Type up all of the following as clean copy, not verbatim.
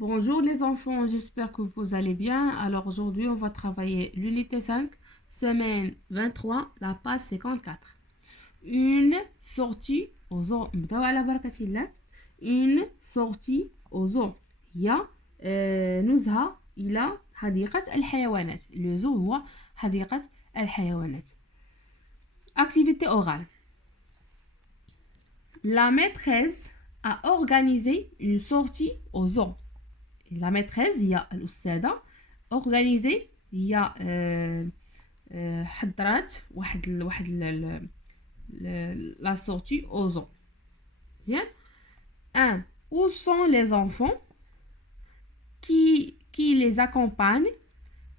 Bonjour les enfants, j'espère que vous allez bien. Alors aujourd'hui, on va travailler l'unité 5, semaine 23, la page 54. Une sortie aux zoo. نبداو على بركة الله. Une sortie aux zoo. هي نزهة إلى حديقة الحيوانات. Le zoo هو حديقة الحيوانات. Activité orale. La maîtresse a organisé une sortie aux zoo. La maîtresse هي الأستاذة organisé هي حضرات واحد la sortie aux zoo. Bien. 1. Où sont les enfants qui les accompagnent?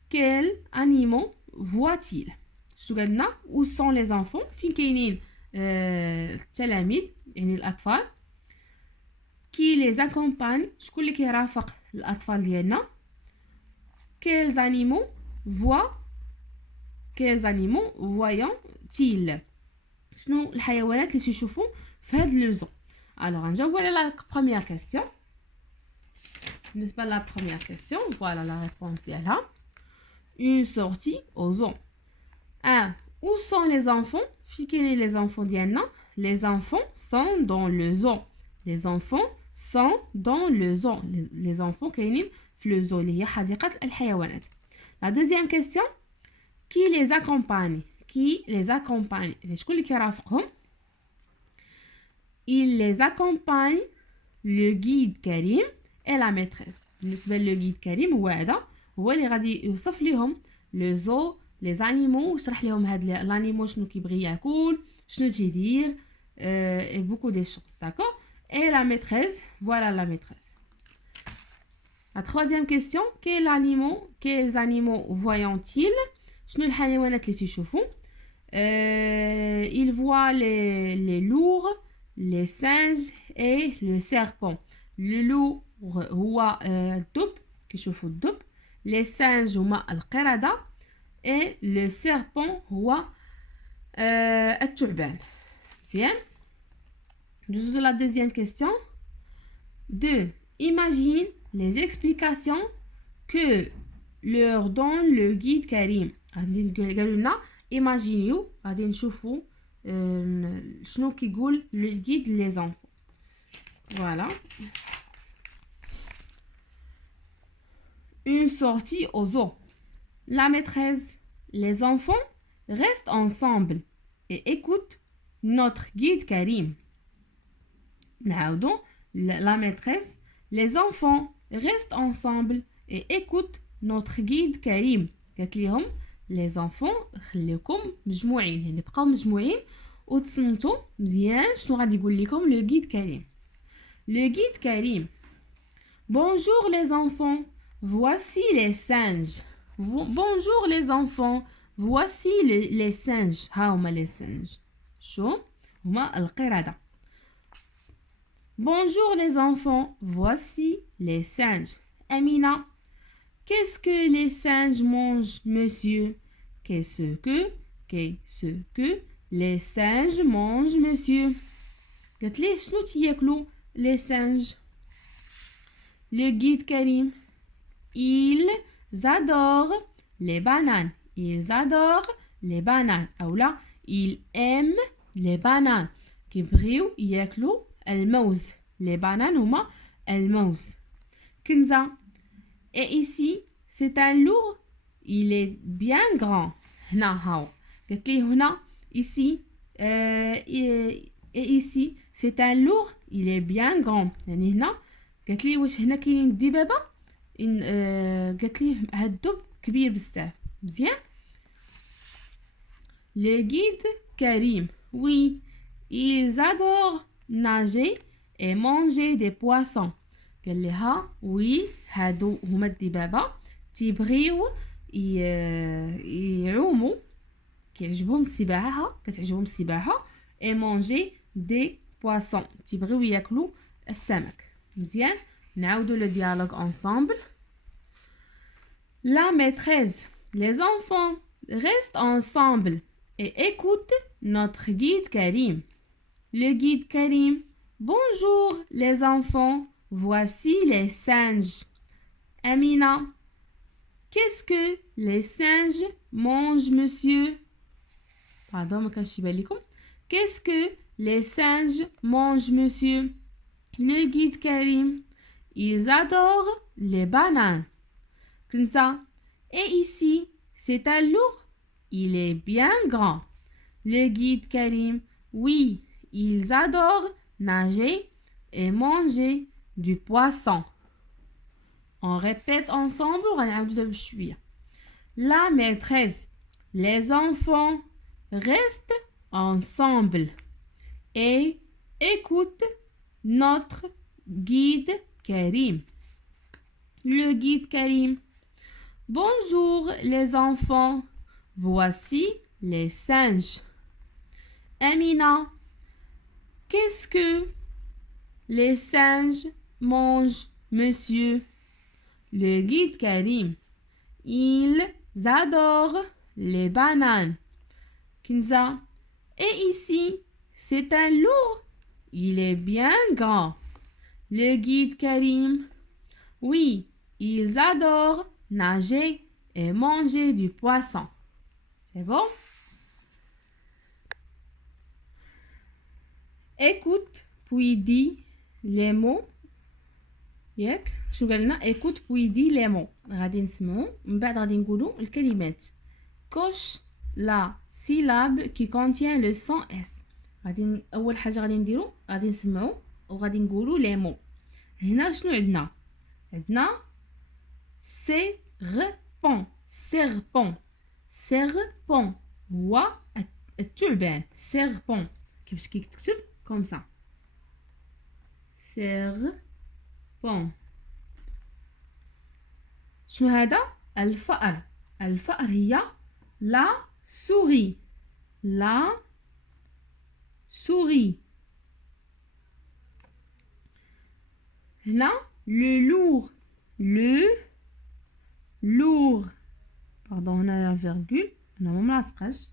Quels animaux voient-ils? شو قلنا où sont les enfants فين كاينين التلاميذ يعني الأطفال qui les accompagne شكون اللي كيرافق الأطفال ديالنا quels animaux voyant-ils شنو الحيوانات اللي تيشوفوا في هاد لو زو alors نجاوب على لا بروميير كاستيون بالنسبه لا بروميير كاستيون فوالا لا ريبونس ديالها une sortie aux zoo 1 où sont les enfants في كاينين les enfants ديالنا les enfants sont dans le zoo les enfants sont dans le zoo les enfants كاينين في le zoo اللي هي حديقة الحيوانات. La deuxième question qui les accompagne شكون اللي كيرافقهم il les accompagne le guide كريم et la maîtresse. بالنسبة لو guide كريم هو اللي غادي يوصف لهم le zoo les animaux ويشرح لهم هاد l'animaux شنو كيبغي ياكل شنو تيدير et beaucoup de choses, d'accord. Et la maîtresse, voilà la maîtresse. La troisième question, quels animaux voyant-ils? شنو الحيوانات اللي تيشوفوا ils voient les lourds, les singes et le serpent. le lourd هو الدب كيشوفوا الدب les singes هما القردة et le serpent هو الثعبان. مزيان. De la deuxième question. 2. Imagine les explications que leur donne le guide Karim. غادي قالوا لنا imagine غادي نشوفوا شنو كيقول le guide les enfants. Voilà. Une sortie aux zoo. La maîtresse, les enfants restent ensemble et écoutent notre guide Karim. نعاودو la maîtresse les enfants restent ensemble et écoutent notre guide كريم. قالت لهم les enfants خليكم مجموعين يعني بقاو مجموعين وتصنتوا مزيان شنو غادي يقول لكم le guide كريم. le guide كريم bonjour les enfants voici les singes. bonjour les enfants voici les singes. ها هما les singes شو هما القردة. Bonjour les enfants, voici les singes. Amina, qu'est-ce que les singes mangent, monsieur? Qu'est-ce que les singes mangent, monsieur? قالت ليه شنو تياكلوا les singes. Le guide Karim, ils adorent les bananes. Ils adorent les bananes. أو لا, ils aiment les bananes. كيبغيو ياكلوا الموز. les bananes هما الموز. كنزة et ici c'est un lourd il est bien grand. هنا هاو قالت لي هنا ici et ici c'est un lourd il est bien grand يعني هنا قالت لي واش هنا كاينين الدبابة قالت لي هاد الدب كبير بزاف. مزيان. le guide Karim oui ils adorent nager et manger des poissons. قال لها وي هادو هما الدبابة تيبغيو يعوموا كتعجبهم السباحة et manger des poissons تيبغيو ياكلوا السمك. مزيان. نعاودو le dialogue ensemble. La maîtresse, les enfants restent ensemble et écoutent notre guide Karim. Le guide Karim, bonjour les enfants, voici les singes. Amina, qu'est-ce que les singes mangent, monsieur? Pardon, ما كانش يبان لكم. Qu'est-ce que les singes mangent, monsieur? Le guide Karim, ils adorent les bananes. Comme ça. Et ici, c'est un loup. Il est bien grand. Le guide Karim, oui, ils adorent nager et manger du poisson. On répète ensemble. La maîtresse, les enfants restent ensemble et écoutent notre guide Karim. Le guide Karim. Bonjour les enfants, voici les singes. Amina, qu'est-ce que les singes mangent, monsieur? Le guide Karim, ils adorent les bananes. Kinza, et ici, c'est un loup. Il est bien grand. Le guide Karim, oui, ils adorent nager et manger du poisson. C'est bon? Écoute, puis dis les mots. ياك شو قالنا écoute puis dis les mots. غادي نسمعوا من بعد غادي نقولوا الكلمات. Coche la syllabe qui contient le son S. غادي اول حاجه غادي نديرو غادي نسمعوا وغادي نقولوا les mots. هنا شنو عندنا serpent serpent هو الثعبان serpent كيفاش كيتكتب كوم سا serpent. شنو هذا الفأر هي la souris هنا le lourd pardon هنا فيرغول هنا ما ملاصقاش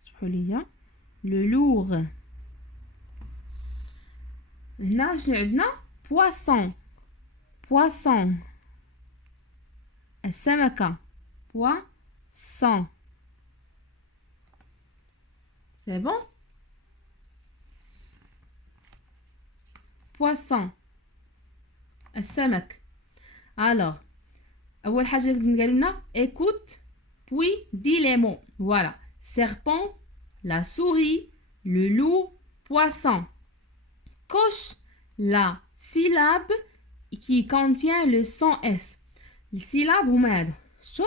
سمحوا لي le lourd. هنا شنو عندنا poisson السمكة poisson. C'est bon? Poisson السمك. Alors أول حاجة قالوا لنا écoute puis dis les mots. Voilà. Serpent, la souris, le loup, poisson. Coche la syllabe qui contient le son S. السيلاب هما هادو. شو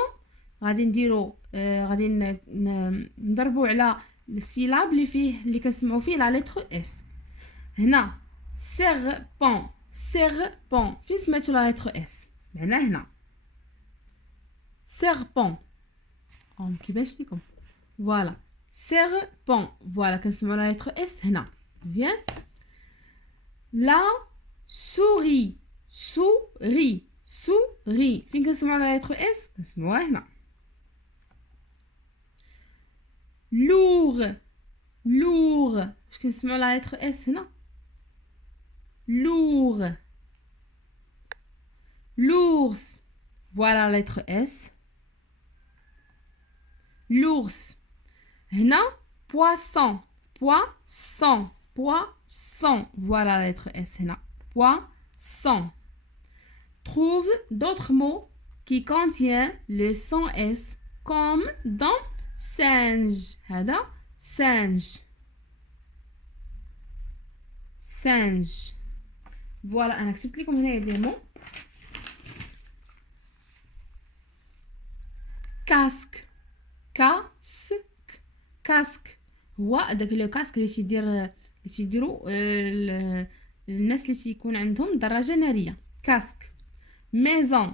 غادي نديرو غادي نضربوا على السيلاب اللي كنسمعوا فيه لا لتر اس. هنا serpent فين سمعتوا لا لتر اس؟ سمعنا هنا serpent كيفاش ليكم فوالا serpent فوالا كنسمعوا لا لتر اس هنا مزيان. لا souris فين كنسمعوا لا لتر اس؟ كنسمعوها هنا. lourd واش كنسمعوا لا لتر اس هنا lourd. l'ours voilà la lettre S. l'ours. هنا poisson voilà la lettre S هنا poisson. Trouve d'autres mots qui contiennent le son S comme dans singe. هذا singe. Voilà, أنا كتبت لكم هنا des mots. كاسك هو داك لو كاسك اللي تيديروا الناس اللي تيكون عندهم دراجة نارية. كاسك. maison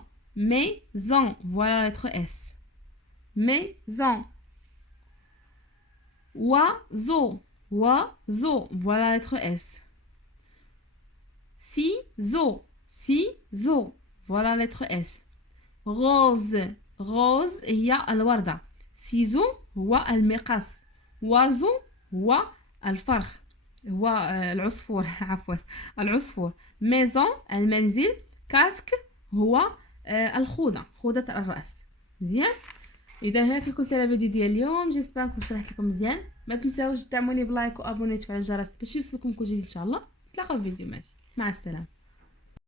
voilà la lettre S. maison. oiseau voilà la lettre S. ciseaux voilà la lettre S. rose هي الوردة. ciseau هو المقص. oiseau هو الفرخ. هو العصفور عفوا، العصفور. ميزون المنزل. كاسك هو الخوذة، خوذة الرأس. مزيان. اذا هكا يكون سالا الفيديو ديال اليوم، جيسبر نكون شرحت لكم مزيان. ما تنساوش دعموني بلايك وابوني وتفعلوا الجرس باش يوصلكم كل جديد ان شاء الله. نتلاقاو في فيديو ماشي، مع السلامه.